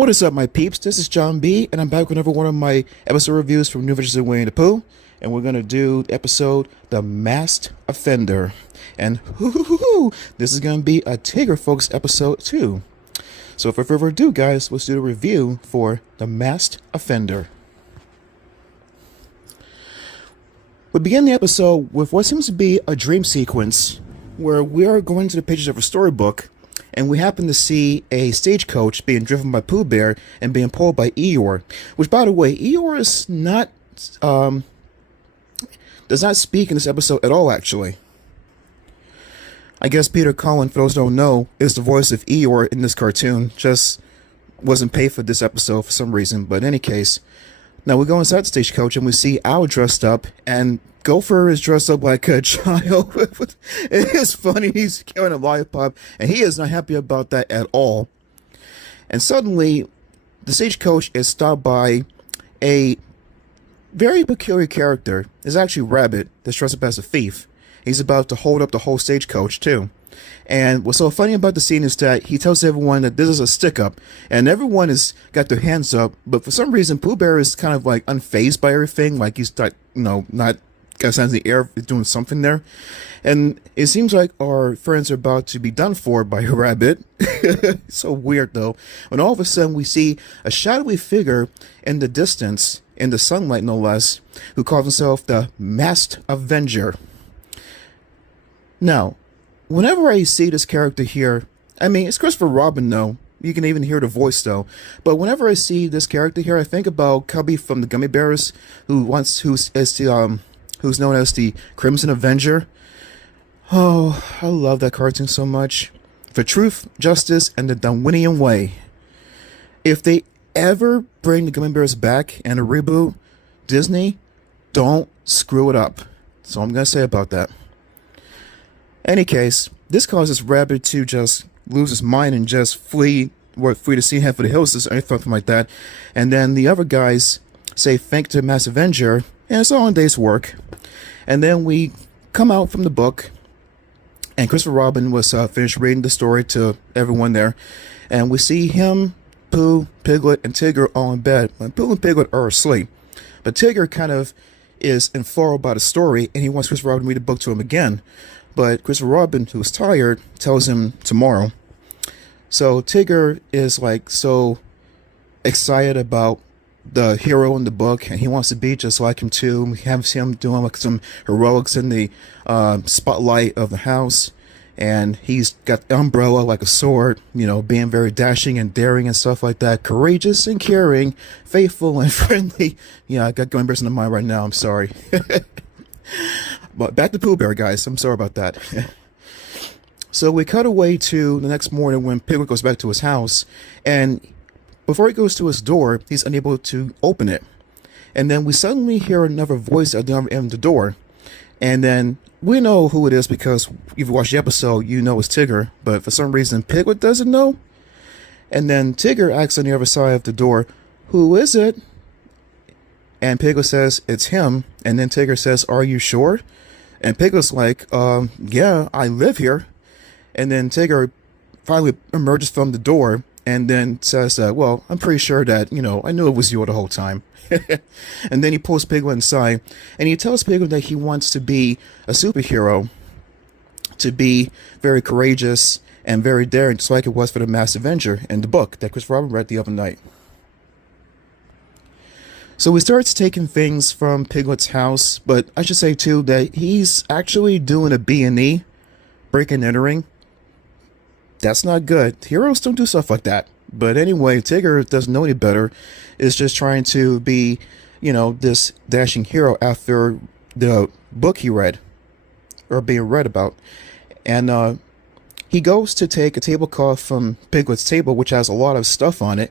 What is up, my peeps? This is John B, and I'm back with another one of my episode reviews from New Adventures of Winnie the Pooh. And we're going to do the episode, The Masked Offender. And this is going to be a Tigger-focused episode, too. So, without further ado, guys, let's do the review for The Masked Offender. We begin the episode with what seems to be a dream sequence, where we are going to the pages of a storybook, and we happen to see a stagecoach being driven by Pooh Bear and being pulled by Eeyore. Which, by the way, Eeyore is not, does not speak in this episode at all, actually. I guess Peter Cullen, for those who don't know, is the voice of Eeyore in this cartoon. Just wasn't paid for this episode for some reason, but in any case. Now we go inside the stagecoach and we see Owl dressed up, and Gopher is dressed up like a child. It is funny, he's carrying a lollipop, and he is not happy about that at all. And suddenly, the stagecoach is stopped by a very peculiar character. It's actually Rabbit, that's dressed up as a thief. He's about to hold up the whole stagecoach, too. And what's so funny about the scene is that he tells everyone that this is a stick-up, and everyone has got their hands up, but for some reason, Pooh Bear is kind of like unfazed by everything, like he's not, not got signs in the air doing something there. And it seems like our friends are about to be done for by a rabbit. So weird, though. When all of a sudden we see a shadowy figure in the distance, in the sunlight no less, who calls himself the Masked Avenger. Now, whenever I see this character here, I mean, it's Christopher Robin, though. You can even hear the voice, though. But whenever I see this character here, I think about Cubby from the Gummy Bears, who's known as the Crimson Avenger. Oh, I love that cartoon so much. For truth, justice, and the Darwinian way. If they ever bring the Gummy Bears back and a reboot, Disney, don't screw it up. That's all I'm going to say about that. Any case, this causes Rabbit to just lose his mind and just flee the scene, head for the hills, or anything like that. And then the other guys say thank to the Masked Avenger, and it's all in a day's work. And then we come out from the book, and Christopher Robin was finished reading the story to everyone there, and we see him, Pooh, Piglet, and Tigger all in bed. And Pooh and Piglet are asleep, but Tigger kind of is enthralled by the story, and he wants Christopher Robin to read the book to him again. But Christopher Robin, who's tired, tells him tomorrow. So Tigger is like so excited about the hero in the book, and he wants to be just like him too. We have him doing like some heroics in the spotlight of the house, and he's got the umbrella like a sword, being very dashing and daring and stuff like that, courageous and caring, faithful and friendly. Yeah, I got going burst in the mind right now, I'm sorry. But back to Pooh Bear, guys. I'm sorry about that. So we cut away to the next morning when Piglet goes back to his house, and before he goes to his door, he's unable to open it. And then we suddenly hear another voice at the other end of the door. And then we know who it is because if you watch the episode, you know it's Tigger. But for some reason, Piglet doesn't know. And then Tigger asks on the other side of the door, "Who is it?" And Piglet says, "It's him." And then Tigger says, "Are you sure?" And Piglet's like, yeah, I live here." And then Tigger finally emerges from the door and then says, well, I'm pretty sure that, I knew it was you the whole time. And then he pulls Piglet inside, and he tells Piglet that he wants to be a superhero, to be very courageous and very daring, just like it was for the Masked Avenger in the book that Christopher Robin read the other night. So he starts taking things from Piglet's house, but I should say too that he's actually doing a B&E, break and entering. That's not good. Heroes don't do stuff like that. But anyway, Tigger doesn't know any better. Is just trying to be, this dashing hero after the book he read, or being read about. And he goes to take a tablecloth from Piglet's table, which has a lot of stuff on it.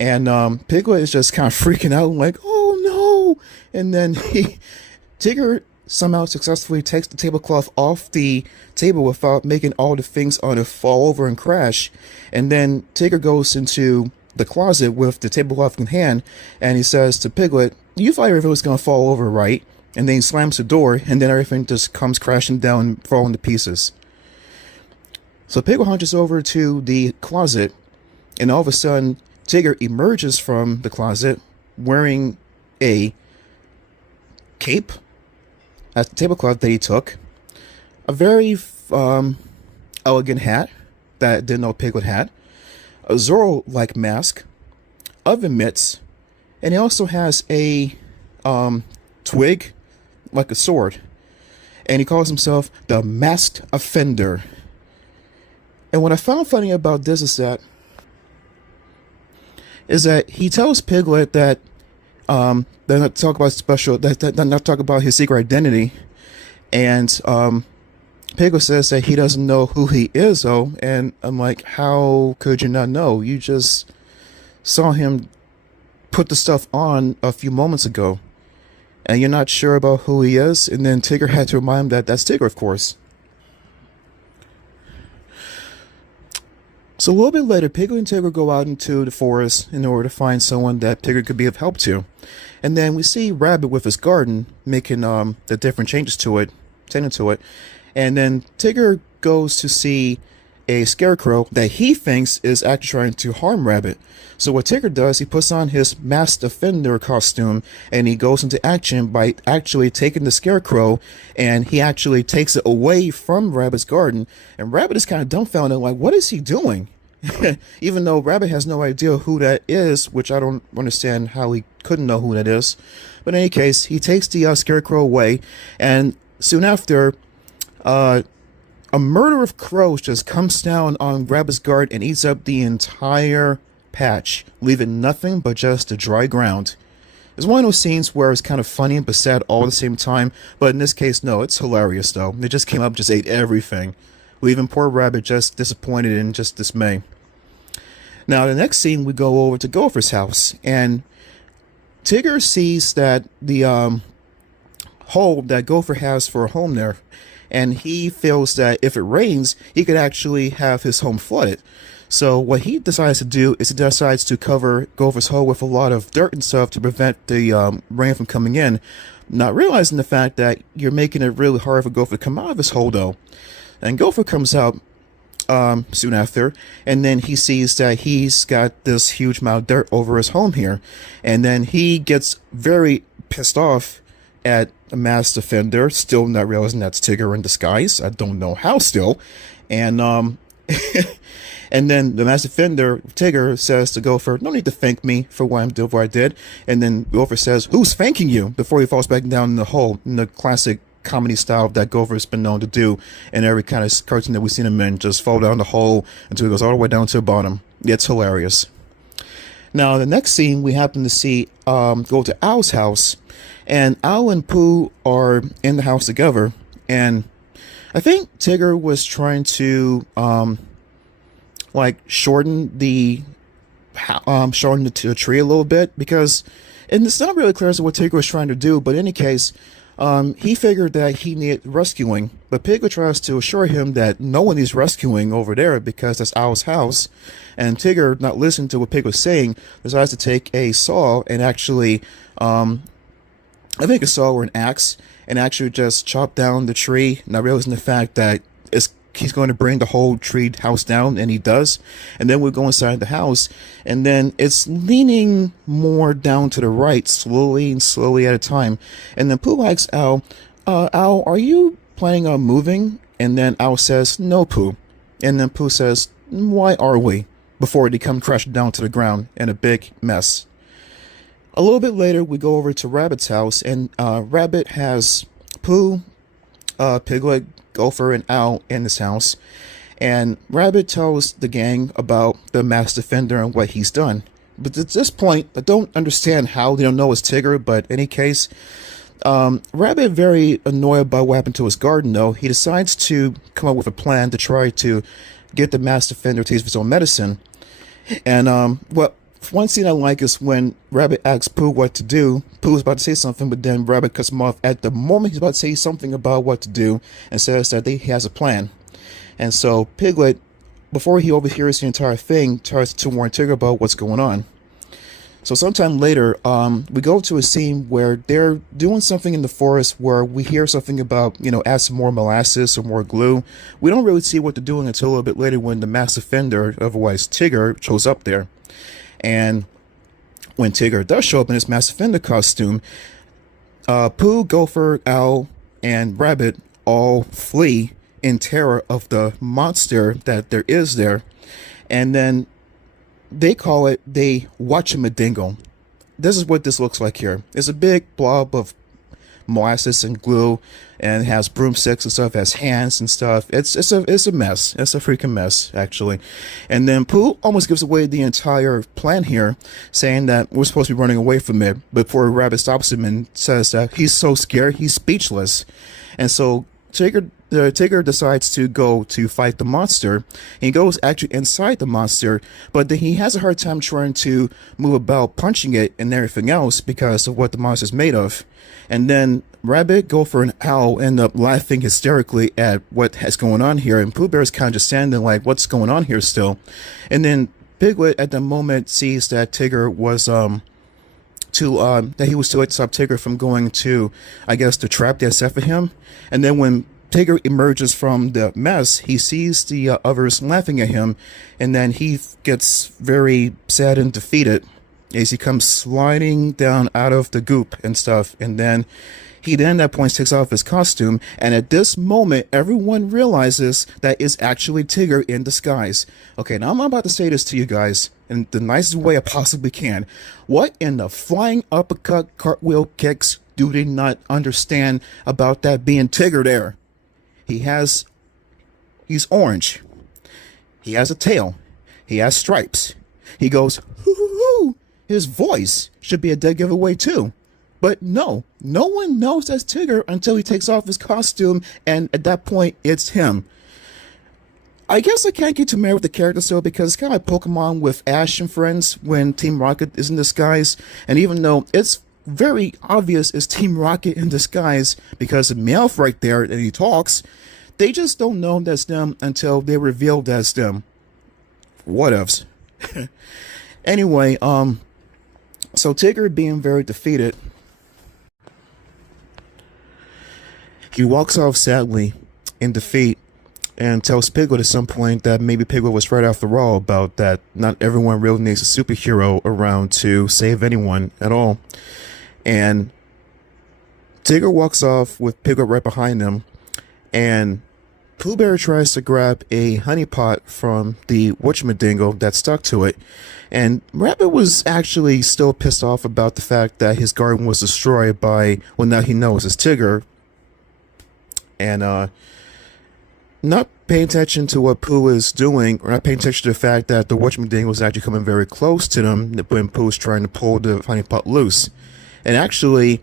And Piglet is just kind of freaking out, like, "Oh no!" And then Tigger somehow successfully takes the tablecloth off the table without making all the things on it fall over and crash. And then Tigger goes into the closet with the tablecloth in hand, and he says to Piglet, "You thought everything was going to fall over, right?" And then he slams the door, and then everything just comes crashing down and falling to pieces. So Piglet hunches over to the closet, and all of a sudden, Tigger emerges from the closet wearing a cape, a tablecloth that he took, a very elegant hat that didn't know Piglet had, a Zorro-like mask, oven mitts, and he also has a twig like a sword. And he calls himself the Masked Offender. And what I found funny about this is that he tells Piglet that they're not talk about they're not talk about his secret identity, and Piglet says that he doesn't know who he is though, and I'm like, how could you not know? You just saw him put the stuff on a few moments ago, and you're not sure about who he is. And then Tigger had to remind him that that's Tigger, of course. So a little bit later, Piglet and Tigger go out into the forest in order to find someone that Tigger could be of help to. And then we see Rabbit with his garden making the different changes to it, tending to it. And then Tigger goes to see a scarecrow that he thinks is actually trying to harm Rabbit. So what Tigger does, he puts on his Masked Offender costume and he goes into action by actually taking the scarecrow, and he actually takes it away from Rabbit's garden. And Rabbit is kind of dumbfounded, like, what is he doing? Even though Rabbit has no idea who that is, which I don't understand how he couldn't know who that is. But in any case, he takes the scarecrow away, and soon after, a murder of crows just comes down on Rabbit's garden and eats up the entire patch, leaving nothing but just the dry ground. It's one of those scenes where it's kind of funny but sad all at the same time, but in this case, no, it's hilarious though. They just came up, just ate everything, leaving poor Rabbit just disappointed and just dismay. Now, the next scene, we go over to Gopher's house, and Tigger sees that the hole that Gopher has for a home there, and he feels that if it rains, he could actually have his home flooded. So what he decides to do is he decides to cover Gopher's hole with a lot of dirt and stuff to prevent the rain from coming in, not realizing the fact that you're making it really hard for Gopher to come out of his hole though. And Gopher comes out soon after, and then he sees that he's got this huge amount of dirt over his home here, and then he gets very pissed off at a Masked Offender, still not realizing that's Tigger in disguise. I don't know how still. And and then the Masked Offender, Tigger, says to Gopher, no need to thank me for what I'm doing, what I did. And then Gopher says, who's thanking you? Before he falls back down in the hole, in the classic comedy style that Gopher's been known to do in every kind of cartoon that we've seen him in, just fall down the hole until he goes all the way down to the bottom. It's hilarious. Now, the next scene, we happen to see go to Owl's house, and Owl and Pooh are in the house together, and I think Tigger was trying to like shorten the tree a little bit, because, and it's not really clear as to what Tigger was trying to do, but in any case, he figured that he needed rescuing, but Piglet tries to assure him that no one needs rescuing over there because that's Owl's house. And Tigger, not listening to what Piglet was saying, decides to take a saw and actually, I think a saw or an axe, and actually just chop down the tree, not realizing the fact that he's going to bring the whole tree house down, and he does. And then we go inside the house, and then it's leaning more down to the right, slowly and slowly at a time. And then Pooh asks Owl, Owl, are you planning on moving? And then Owl says, no, Pooh. And then Pooh says, why are we? Before they come crashing down to the ground in a big mess. A little bit later, we go over to Rabbit's house, and Rabbit has Pooh, Piglet, Gopher, and Owl in his house, and Rabbit tells the gang about the Masked Offender and what he's done. But at this point, I don't understand how they don't know it's Tigger, but in any case, Rabbit, very annoyed by what happened to his garden though, he decides to come up with a plan to try to get the Masked Offender to taste his own medicine. And one scene I like is when Rabbit asks Pooh what to do. Pooh's about to say something, but then Rabbit cuts him off at the moment he's about to say something about what to do, and says that he has a plan. And so Piglet, before he overhears the entire thing, tries to warn Tigger about what's going on. So sometime later, we go to a scene where they're doing something in the forest where we hear something about, add some more molasses or more glue. We don't really see what they're doing until a little bit later when the Masked Offender, otherwise Tigger, shows up there. And when Tigger does show up in his Mass Offender costume, Pooh, Gopher, Owl, and Rabbit all flee in terror of the monster that there is there. And then they call it, they watch him a dingo. This is what this looks like here. It's a big blob of molasses and glue, and it has broomsticks and stuff, has hands and stuff. It's a mess. It's a freaking mess, actually. And then Pooh almost gives away the entire plan here, saying that we're supposed to be running away from it, before Rabbit stops him and says that he's so scared he's speechless. And so Tigger decides to go to fight the monster. He goes actually inside the monster, but then he has a hard time trying to move about, punching it and everything else because of what the monster's made of. And then Rabbit, Gopher, and Owl end up laughing hysterically at what has going on here, and Pooh Bear's kind of just standing like, what's going on here still? And then Piglet at the moment sees that Tigger was that he was too late to stop Tigger from going to, I guess, the trap they set for him. And then when Tigger emerges from the mess, he sees the others laughing at him, and then he gets very sad and defeated as he comes sliding down out of the goop and stuff. And then he at that point takes off his costume, and at this moment everyone realizes that it's actually Tigger in disguise. Okay, now I'm about to say this to you guys in the nicest way I possibly can. What in the flying uppercut cartwheel kicks do they not understand about that being Tigger there? He's orange. He has a tail. He has stripes. He goes, hoo hoo hoo. His voice should be a dead giveaway too. But no one knows that's Tigger until he takes off his costume, and at that point, it's him. I guess I can't get too mad with the character still, because it's kind of like Pokemon with Ash and friends when Team Rocket is in disguise, and even though it's very obvious it's Team Rocket in disguise because of Meowth right there and he talks, they just don't know that's them until they're revealed as them. Whatevs. Anyway, so Tigger being very defeated, he walks off sadly in defeat and tells Piglet at some point that maybe Piglet was right after all, about that not everyone really needs a superhero around to save anyone at all. And Tigger walks off with Piglet right behind him, and Pooh Bear tries to grab a honey pot from the whatchamadingle that's stuck to it, and Rabbit was actually still pissed off about the fact that his garden was destroyed by, well, now he knows it's Tigger, and not paying attention to what Pooh is doing, or not paying attention to the fact that the whatchamadingle was actually coming very close to them when Pooh was trying to pull the honey pot loose, and actually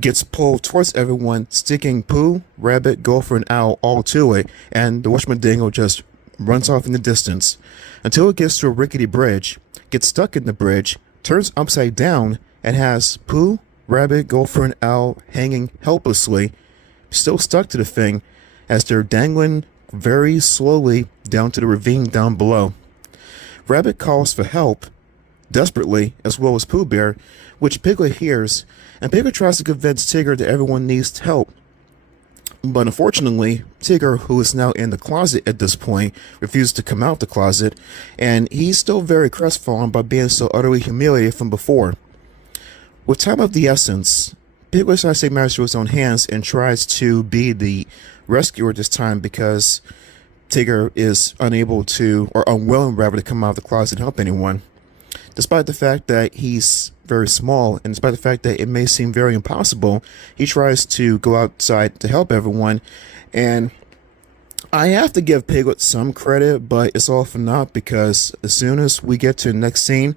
gets pulled towards everyone, sticking Pooh, Rabbit, Gopher, and Owl all to it, and the whatchamadingle just runs off in the distance until it gets to a rickety bridge, gets stuck in the bridge, turns upside down, and has Pooh, Rabbit, Gopher, and Owl hanging helplessly, still stuck to the thing, as they're dangling very slowly down to the ravine down below. Rabbit calls for help desperately, as well as Pooh Bear, which Piglet hears, and Piglet tries to convince Tigger that everyone needs help. But unfortunately, Tigger, who is now in the closet at this point, refuses to come out the closet, and he's still very crestfallen by being so utterly humiliated from before. With time of the essence, Piglet tries to take matters to his own hands and tries to be the rescuer this time, because Tigger is unable to, or unwilling rather, to come out of the closet and help anyone. Despite the fact that he's very small, and despite the fact that it may seem very impossible, he tries to go outside to help everyone. And I have to give Piglet some credit, but it's all for naught, because as soon as we get to the next scene,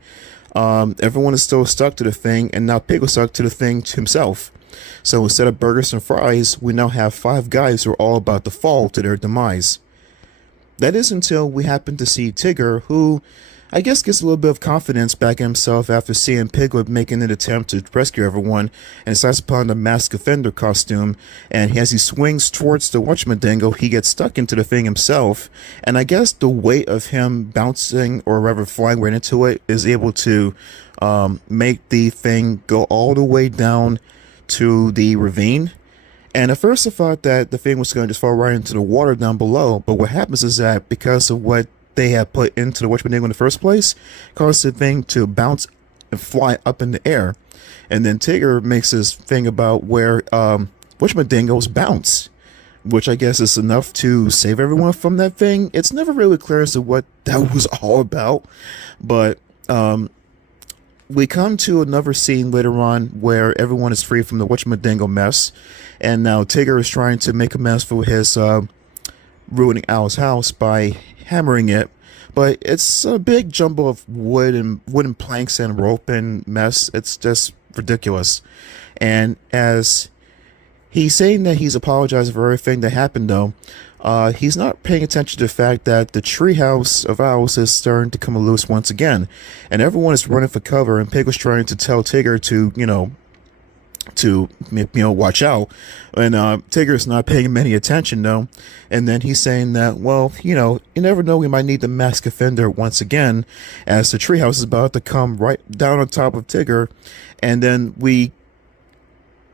everyone is still stuck to the thing, and now Piglet's stuck to the thing himself. So instead of burgers and fries, we now have 5 guys who are all about to fall to their demise. That is until we happen to see Tigger, who I guess gets a little bit of confidence back in himself after seeing Piglet making an attempt to rescue everyone, and decides upon the masked offender costume, and as he swings towards the whatchamadingle, he gets stuck into the thing himself, and I guess the weight of him bouncing, or rather flying right into it, is able to make the thing go all the way down to the ravine. And at first I thought that the thing was going to just fall right into the water down below, but what happens is that because of what they had put into the whatchamajingle in the first place caused the thing to bounce and fly up in the air. And then Tigger makes this thing about where whatchamajingles bounce, which I guess is enough to save everyone from that thing. It's never really clear as to what that was all about, but we come to another scene later on where everyone is free from the whatchamajingle mess, and now Tigger is trying to make amends for his ruining Al's house by hammering it, but it's a big jumble of wood and wooden planks and rope and mess. It's just ridiculous. And as he's saying that he's apologizing for everything that happened, though, he's not paying attention to the fact that the treehouse of owls is starting to come loose once again, and everyone is running for cover. And Pig was trying to tell Tigger to watch out, and Tigger's not paying many attention though. And then he's saying that, well, you never know, we might need the masked offender once again, as the treehouse is about to come right down on top of Tigger. And then we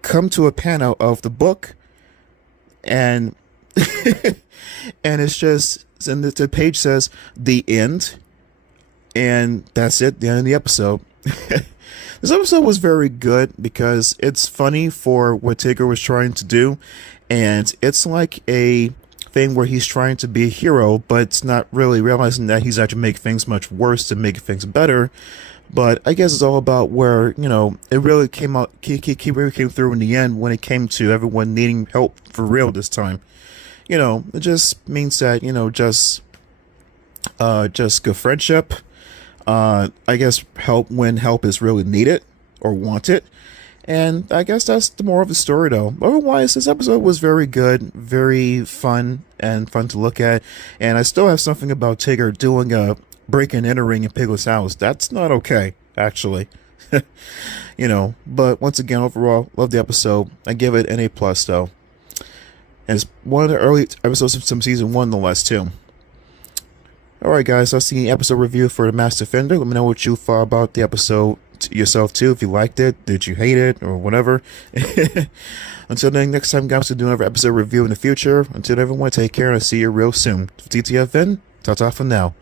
come to a panel of the book, and and it's just, and the page says the end, and that's it, the end of the episode. This episode was very good because it's funny for what Tigger was trying to do, and it's like a thing where he's trying to be a hero, but it's not really realizing that he's actually making things much worse to make things better. But I guess it's all about where, it really came out, he really came through in the end when it came to everyone needing help for real this time. It just means that, just good friendship. I guess help when help is really needed or wanted. And I guess that's the moral of the story, though. Otherwise, this episode was very good, very fun, and fun to look at. And I still have something about Tigger doing a break and entering in Piglet's house. That's not okay, actually. But once again, overall, love the episode. I give it an A+, though. And it's one of the early episodes from season 1, no less, too. Alright guys, that's the episode review for The Masked Offender. Let me know what you thought about the episode yourself too. If you liked it, did you hate it, or whatever. Until then, next time guys, we'll do another episode review in the future. Until then, everyone, take care and I'll see you real soon. TTFN, ta-ta for now.